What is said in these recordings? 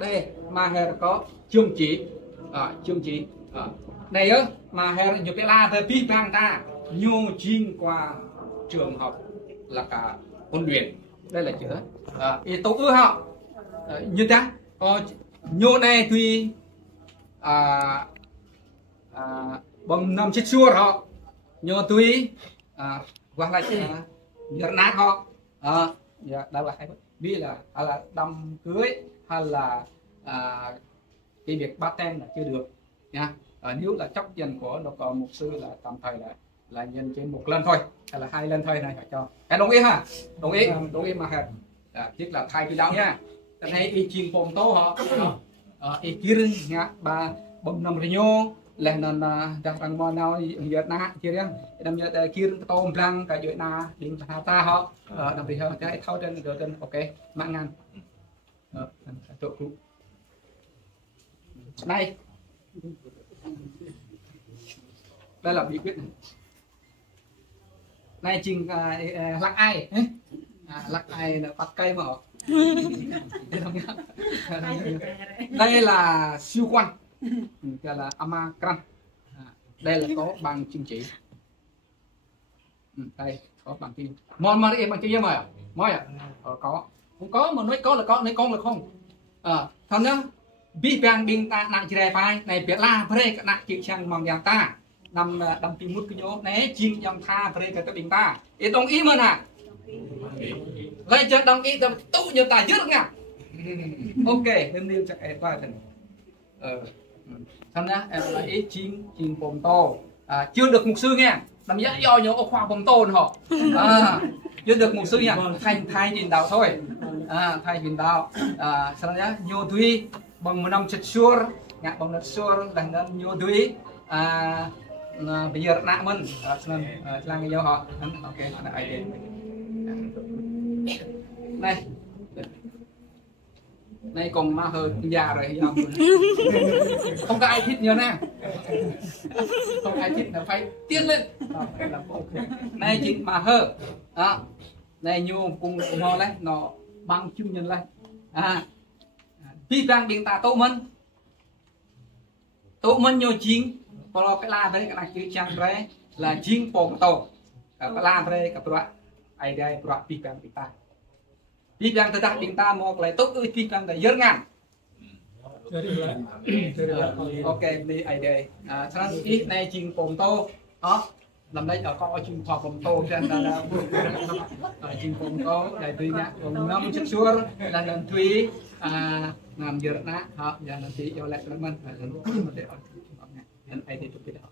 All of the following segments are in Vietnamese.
Đây Maher có chương chỉ chương chỉ này á Maher nhiều cái la về pi bang ta nhu chinh qua trường học là cả huấn luyện đây là chữ ý tố ư họ như thế có nhô này tuy bằng năm chiếc xua họ nhô tuy hoặc là nhật nát họ đó là hay vì là đám cưới hay là cái việc bắt tem là chưa được nha. Nếu là chấp nhận của nó còn mục sư là tạm thời là nhân trên một lần thôi hay là 2 lần thôi này phải cho em đồng ý ha, đồng ý mà thiết là thay cái đạo nha. Cái này ý chim phong tố họ ý kia nha ba bông năm rồi là đang mòn nào Việt Nam kia đấy đâm ra kia tôm răng cả Việt Nam đi ta họ đặc biệt hơn cái thao trên rồi trên ok mạng ngàn chỗ cũ đây đây là bí quyết này này trình lắc ai là bắt cây mà đây là siêu quan gọi là Amakran. Đây là có bằng chứng chỉ đây có bằng kim mòn mà em bằng kim mà mới có không có mà nói có là có nói con là không thằng nhá bị bang binh ta nặng chè phai này biết la pre cái nặng chịu chăng mong giang ta đâm tìm một cái nhố né chim dòng tha pre cái binh ta ý đồng ý mà nè lấy chân đồng ý tụ như ta dứt nha ok em điêu chắc em qua thằng thằng nhá em là ý chim bồn to chưa được mục sư nha làm giá do nhớ khoa bồn tôn họ chưa được mục sư nha thay truyền đạo thôi thay truyền đạo sao nhá nhiều tuy bằng một năm chật xua ngã bằng đất xua đằngนั้นnhiều tuy bây giờ nặng mình làm cái dấu họ ok là ai này này còn ma hơi già rồi không có ai thích nhớ nè không ai thích là phải tiến lên này chị mà hơ này nhu cùng ho lấy nó bằng chung nhân lên khi đang biến ta tổ mình nhiều chín còn cái la đấy cái là chữ trang đấy là chín phong tổ cái la đấy cái bọa ai đây bọa pi đang biến ta pi đang ta biến ta một lại tốt ơi pi đang để dớt ngang ok đi ai đây sang ít này chín phong tổ đó làm đấy ở có chín phong tổ cho nên là chín phong tổ đại tuy nhá còn năm chiếc xua là lần thủy làm giờ nát họ giờ là chỉ cho lại cái mình ai thì chụp đó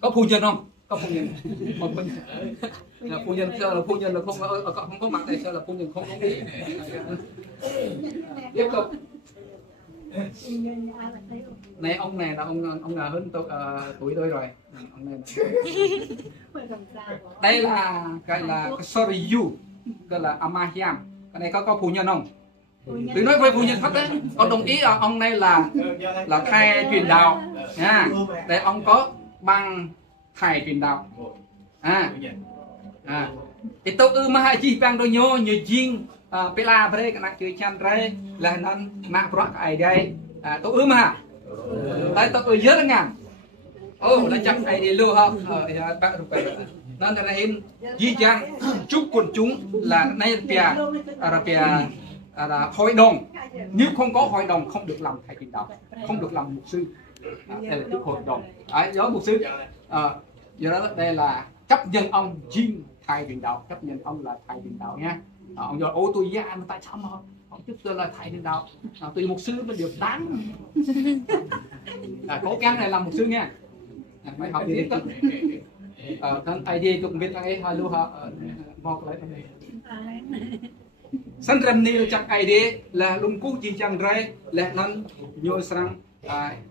có phu nhân không có phu nhân một mình là phu nhân là không có mặt này là phu nhân không có biết tiếp tục này ông này là ông là hơn tuổi tôi rồi ông này đây là cái sorry you cái là Amahiam cái này có phu nhân không? Tôi nói với phu nhân thấp đấy, con đồng ý là ông này là thầy truyền đạo nha. Đây ông có bằng thầy truyền đạo thì tôi mà hai chị bằng đôi nhô như riêng pela đây cái này chơi chăn đây là nó mạng rock ai đây tôi mà đây tôi nhớ ngàn là chắc ai đi lưu không bạn được nên là em di chăng chúc quần chúng là nay là hội đồng nếu không có hội đồng không được làm thầy truyền đạo không được làm mục sư đây là chúc hội đồng giáo mục sư do đó đây là chấp nhận ông riêng thầy truyền đạo chấp nhận ông là thầy truyền đạo nha ông nói ô tôi già mà tại sao mà ông chức tôi là thầy truyền đạo tùy mục sư mới được đáng cố gắng này làm mục sư nha phải học tiếp đó kan ID cũng biết cái hai lưu họ một lại sân rầm nil chắc ID là lùng cú chi chẳng rây là nó nhiều sang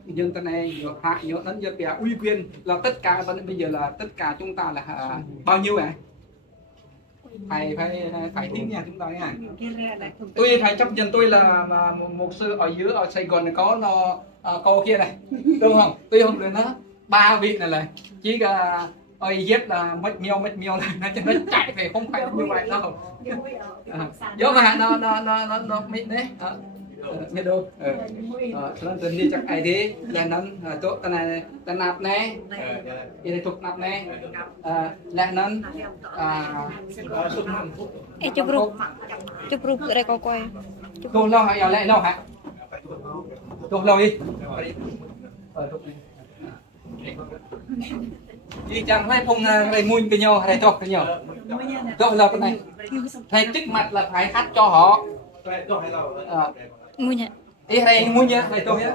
nhân tân này nhiều hạ nhiều nó giờ bè uy quyền là tất cả bây giờ là tất cả chúng ta là bao nhiêu ạ phải tin nhà chúng ta nha tôi phải chấp nhận tôi là một sư ở dưới ở Sài Gòn này có nó cô kia này đúng không tôi không được nó 3 vị này là chỉ ơi giết là mất miêu là nó cho nó chạy về không phải như vậy đâu vô mà nó mít đấy biết đâu nó tuần đi chắc ai thế là nó chỗ tên này tên nạp này đây thuộc nạp này lại nó chụp rụp đây coi thuộc lâu hả lại lâu hả thuộc lâu đi đi chẳng phải phong này muôn cái nhau hay chọc cái nhau chọc là cái này hay trước mặt là phải hát cho họ mua nhỉ ý hay muôn nhá hay tôi nhá